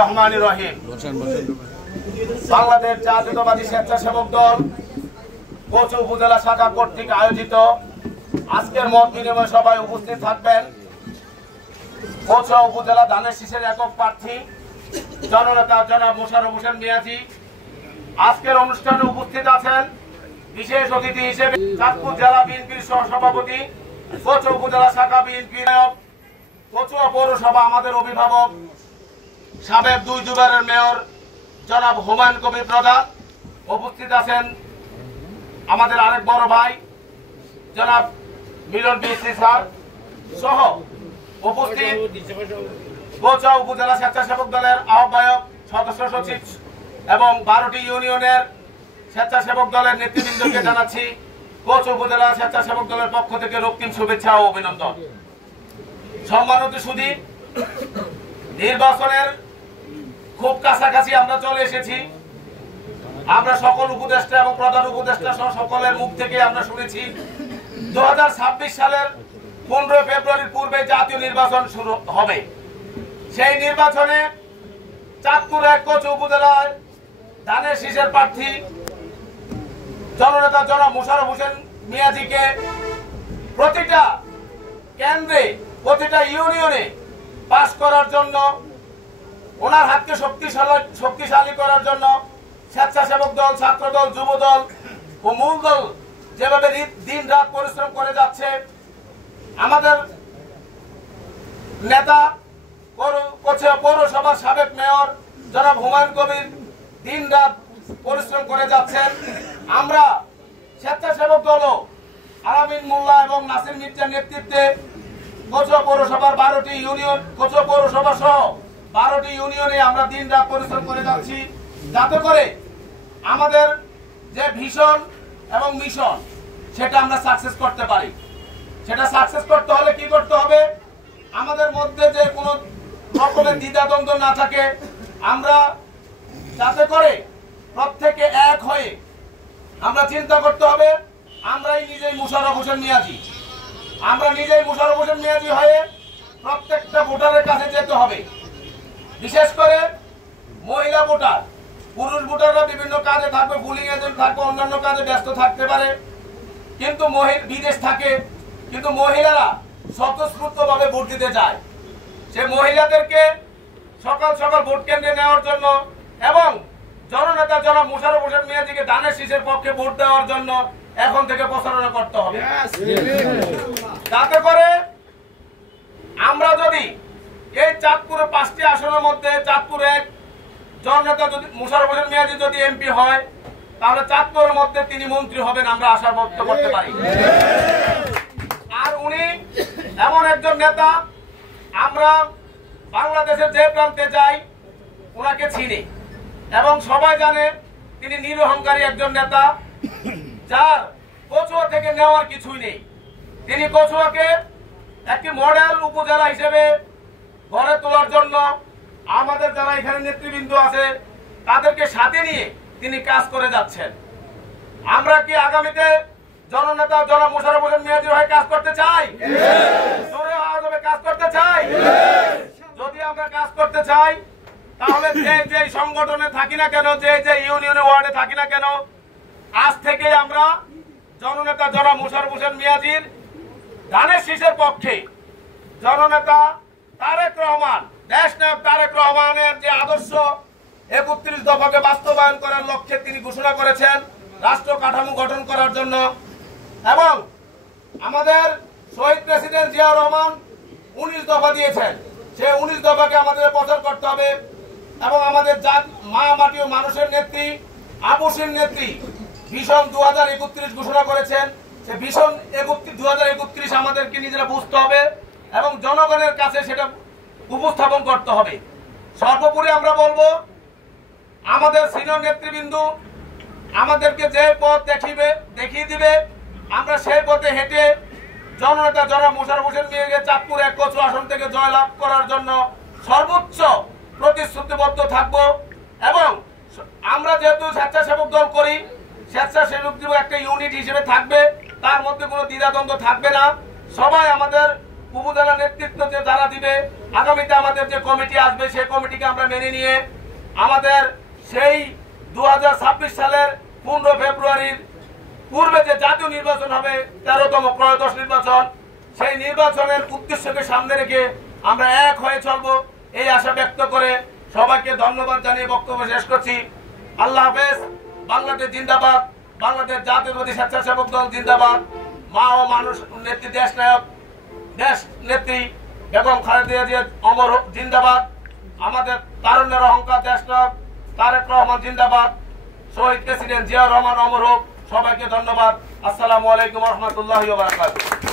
রহমানির রহিম। বাংলাদেশ জাতীয়তাবাদী স্বেচ্ছাসেবক দল কোচু উপজেলা শাখা কর্তৃক আয়োজিত আজকের মত বিনিময় সভায় উপস্থিত থাকবেন কোচু উপজেলা ধানের শীষের একক প্রার্থী জননেতা জনাব মোশাররফ হোসেন মিয়াজি। আজকের অনুষ্ঠানে উপস্থিত আছেন বিশেষ অতিথি হিসেবে চাঁদপুর জেলা বিএনপির সহসভাপতি, কোচু উপজেলা শাখা বিএনপির নায়ক, কচুয়া পৌরসভা আমাদের অভিভাবক, সাবেক 2 দুবারের মেয়র জনাব হুমায়ুন কবির প্রধান। উপস্থিত আছেন আমাদের আরেক বড় ভাই জনাব মিলন বিএসসি স্যার সহ উপস্থিত কচুয়া উপজেলা স্বেচ্ছাসেবক দলের আহ্বায়ক, সদস্য সচিব এবং 12টি ইউনিয়নের স্বেচ্ছাসেবক দলের নেতৃবৃন্দকে জানাচ্ছি কচুয়া উপজেলা স্বেচ্ছাসেবক দলের পক্ষ থেকে রক্তিম শুভেচ্ছা ও অভিনন্দন। সম্মানিত সুধী, নির্বাচনের খুব কাছাকাছি আমরা চলে এসেছি। আমরা সকল উপদেষ্টা এবং প্রধান উপদেষ্টা সহ সকলের মুখ থেকে আমরা শুনেছি 2026 সালের 15 ফেব্রুয়ারির পূর্বে জাতীয় নির্বাচন শুরু হবে। সেই নির্বাচনে চাঁদপুর 1 কোচু উপজেলায় ধানের শীষের প্রার্থী জননেতা জনাব মোশাররফ হোসেন মিয়াজিকে প্রতিটা কেন্দ্রে, প্রতিটা ইউনিয়নে পাস করার জন্য, ওনার হাতকে শক্তিশালী করার জন্য স্বেচ্ছাসেবক দল, ছাত্র দল, যুব দল ও মূল দল যেভাবে দিন রাত পরিশ্রম করে যাচ্ছে, আমাদের নেতা পৌরসভার সাবেক মেয়র জনাব হুমায়ুন কবির দিন রাত পরিশ্রম করে যাচ্ছেন। আমরা স্বেচ্ছাসেবক দল আলামিন মোল্লা এবং নাসির মির্জার নেতৃত্বে কচুয়া পৌরসভার 12টি ইউনিয়ন, কচুয়া পৌরসভা সহ 12টি ইউনিয়নে আমরা দিন রাত পরিশ্রম করে যাচ্ছি যাতে করে আমাদের যে ভিশন এবং মিশন সেটা আমরা সাকসেস করতে পারি। সেটা সাকসেস করতে হলে কি করতে হবে? আমাদের মধ্যে যে কোনো রকমের দ্বিধাদ্বন্দ্ব না থাকে, আমরা যাতে করে প্রত্যেকে এক হয়ে আমরা চিন্তা করতে হবে আমরাই নিজেই মোশাররফ হোসেন মিয়াজি, আমরা নিজেই মোশাররফ হোসেন মিয়াজি হয়ে প্রত্যেকটা ভোটারের কাছে যেতে হবে। বিশেষ করে মহিলা ভোটার, পুরুষ ভোটাররা বিভিন্ন কাজে থাকবে, পুলিং এজেন্ট থাকবে, অন্যান্য কাজে ব্যস্ত থাকতে পারে, কিন্তু বিদেশ থাকে, কিন্তু মহিলারা স্বতঃস্ফূর্তভাবে ভোট দিতে চায়। সে মহিলাদেরকে সকাল সকাল ভোট কেন্দ্রে নেওয়ার জন্য এবং জননেতা জনাব মোশাররফ হোসেন মিয়াজিকে ধানের শীষের পক্ষে ভোট দেওয়ার জন্য এখন থেকে প্রচারণা করতে হবে, যাতে করে আমরা যদি এই চাঁদপুরের 5টি আসনের মধ্যে চাঁদপুর 1 জননেতা যদি মোশাররফ হোসেন মিয়াজি যদি এমপি হয়, তাহলে চাঁদপুরের মধ্যে তিনি মন্ত্রী হবেন, আমরা আশা ব্যক্ত করতে পারি। আর উনি এমন একজন নেতা, আমরা বাংলাদেশের যে প্রান্তে যাই ওনাকে চিনি এবং সবাই জানে তিনি নিরহংকারী একজন নেতা, যার কচুয়া থেকে নেওয়ার কিছুই নেই। তিনি কচুয়াকে একটি মডেল উপজেলা হিসেবে গড়ে তোলার জন্য আমাদের যারা এখানে নেতৃবৃন্দ আছে তাদেরকে সাথে নিয়ে তিনি কাজ করে যাচ্ছেন। আমরা কি আগামীতে জননেতা জনাব মোশাররফ হোসেন মিয়াজির হয়ে কাজ করতে চাই? জোরে আওয়াজ হবে, কাজ করতে চাই। যদি আমরা কাজ করতে চাই তাহলে যে সংগঠনে থাকি না কেন, যে ইউনিয়নে ওয়ার্ডে থাকি না কেন, আজ থেকে আমরা জননেতা জনাব মোশাররফ হোসেন মিয়াজির ধানের শীষের পক্ষে জননেতা তারেক রহমান, দেশনায়ক তারেক রহমানের যে আদর্শ 31 দফাকে বাস্তবায়ন করার লক্ষ্যে তিনি ঘোষণা করেছেন রাষ্ট্র কাঠামো গঠন করার জন্য, এবং আমাদের শহীদ প্রেসিডেন্ট জিয়া রহমান 19 দফা দিয়েছেন, সেই 19 দফাকে আমাদের প্রচার করতে হবে এবং আমাদের মা মাটি ও মানুষের নেত্রী, আপসীর নেত্রী ভিশন 2031 ঘোষণা করেছেন। সে ভিশন 2031 আমাদেরকে নিজেরা বুঝতে হবে এবং জনগণের কাছে সেটা উপস্থাপন করতে হবে। সর্বোপরি আমরা বলবো আমাদের সিনিয়র নেতৃবৃন্দ আমাদেরকে যে পথ দেখিয়ে দিবে, আমরা সেই পথে হেঁটে জননেতা জনাব মোশাররফ হোসেন মিয়াজিকে চাঁদপুর 1 কোচু আসন থেকে জয়লাভ করার জন্য সর্বোচ্চ প্রতিশ্রুতিবদ্ধ থাকব। এবং আমরা যেহেতু স্বেচ্ছাসেবক দল করি, স্বেচ্ছাসেবক একটা ইউনিট হিসেবে থাকবে, তার মধ্যে কোনো দ্বিধাদ্বন্দ্ব থাকবে না। সবাই আমাদের উপজেলা নেতৃত্ব যে যারা দিবে, আগামীতে আমাদের যে কমিটি আসবে সেই কমিটিকে আমরা মেনে নিয়ে আমাদের সেই 2026 সালের 15 ফেব্রুয়ারির পূর্বে যে জাতীয় নির্বাচন হবে, 13তম ত্রয়োদশ নির্বাচন, সেই নির্বাচনের উদ্দেশ্যকে সামনে রেখে আমরা এক হয়ে চলবো এই আশা ব্যক্ত করে সবাইকে ধন্যবাদ জানিয়ে বক্তব্য শেষ করছি। আল্লাহ হাফেজ। বাংলাদেশ জিন্দাবাদ। বাংলাদেশ জাতীয়তাবাদী স্বেচ্ছাসেবক দল জিন্দাবাদ। মা ও মানুষ নেত্রী, দেশ নায়ক, দেশ নেত্রী বেগম খালেদা জিয়া অমর জিন্দাবাদ। আমাদের তারুণ্যের অহংকার দেশ নায়ক তারেক রহমান জিন্দাবাদ। শহীদ প্রেসিডেন্ট জিয়াউর রহমান অমর হোক। সবাইকে ধন্যবাদ। আসসালামু আলাইকুম ওয়া রাহমাতুল্লাহি ওয়া বারাকাতুহু।